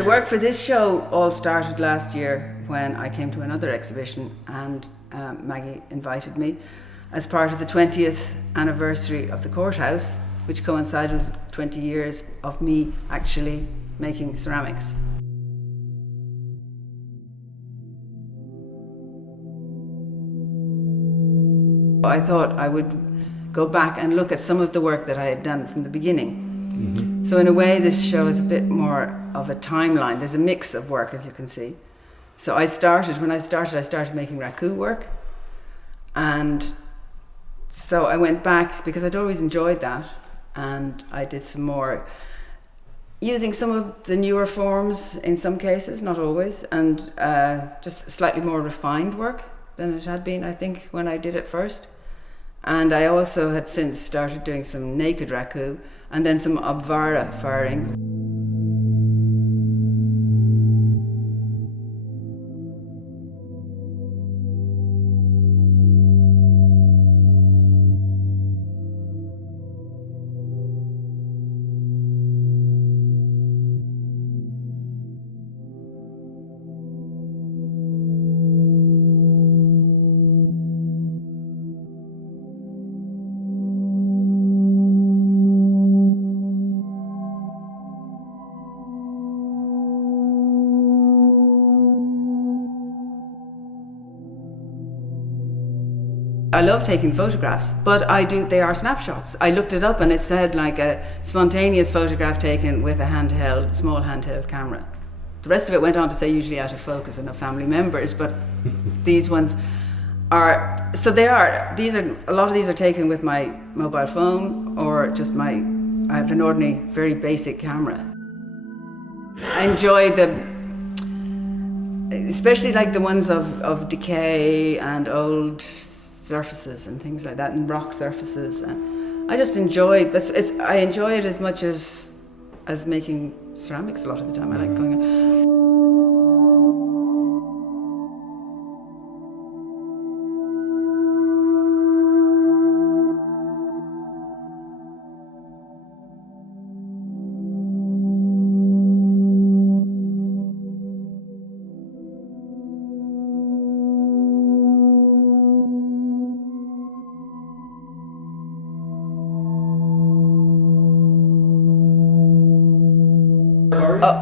The work for this show all started last year when I came to another exhibition, and Maggie invited me as part of the 20th anniversary of the Courthouse, which coincided with 20 years of me actually making ceramics. I thought I would go back and look at some of the work that I had done from the beginning. Mm-hmm. So in a way, this show is a bit more of a timeline. There's a mix of work, as you can see. So when I started making raku work. And so I went back because I'd always enjoyed that. And I did some more, using some of the newer forms in some cases, not always, and just slightly more refined work than it had been, I think, when I did it first. And I also had since started doing some naked raku and then some Obvara firing. I love taking photographs, but they are snapshots. I looked it up and it said like a spontaneous photograph taken with a small handheld camera. The rest of it went on to say usually out of focus and of family members, but these ones are, a lot of these are taken with my mobile phone or just I have an ordinary, very basic camera. I enjoy especially like the ones of decay and old surfaces and things like that, and rock surfaces, and I just enjoy I enjoy it as much as making ceramics a lot of the time. I like going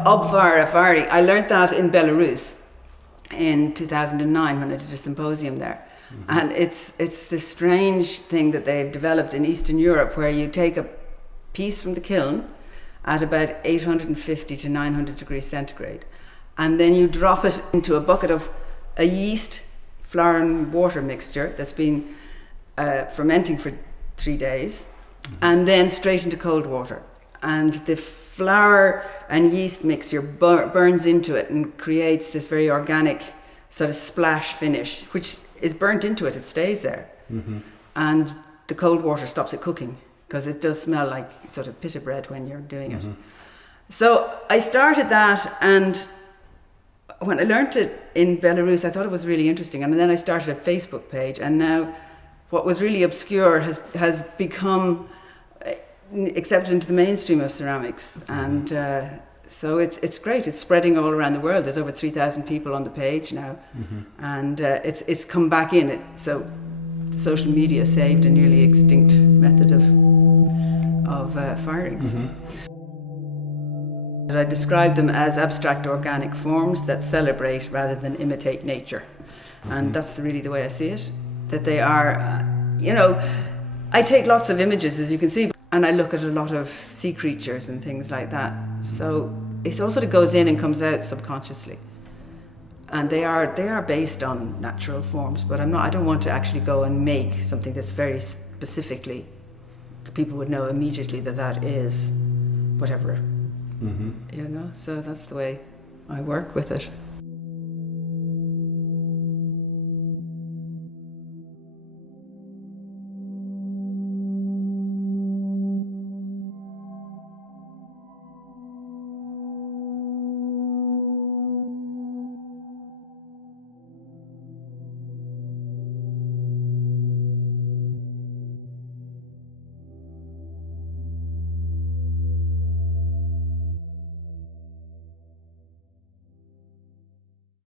Obvara. I learned that in Belarus in 2009 when I did a symposium there. Mm-hmm. And it's this strange thing that they've developed in Eastern Europe where you take a piece from the kiln at about 850 to 900 degrees centigrade, and then you drop it into a bucket of a yeast, flour and water mixture that's been fermenting for 3 days, and then straight into cold water. And the flour and yeast mixture burns into it and creates this very organic sort of splash finish, which is burnt into it. It stays there. Mm-hmm. And the cold water stops it cooking because it does smell like sort of pita bread when you're doing it. So I started that, and when I learned it in Belarus, I thought it was really interesting. And then I started a Facebook page, and now what was really obscure has become accepted into the mainstream of ceramics, and so it's great. It's spreading all around the world. There's over 3,000 people on the page now, and it's come back in. So social media saved a nearly extinct method of firings. I describe them as abstract organic forms that celebrate rather than imitate nature, and that's really the way I see it. That they are, I take lots of images, as you can see. And I look at a lot of sea creatures and things like that. So it all sort of goes in and comes out subconsciously. And they are based on natural forms, but I don't want to actually go and make something that's very specifically, that people would know immediately that is whatever. So that's the way I work with it.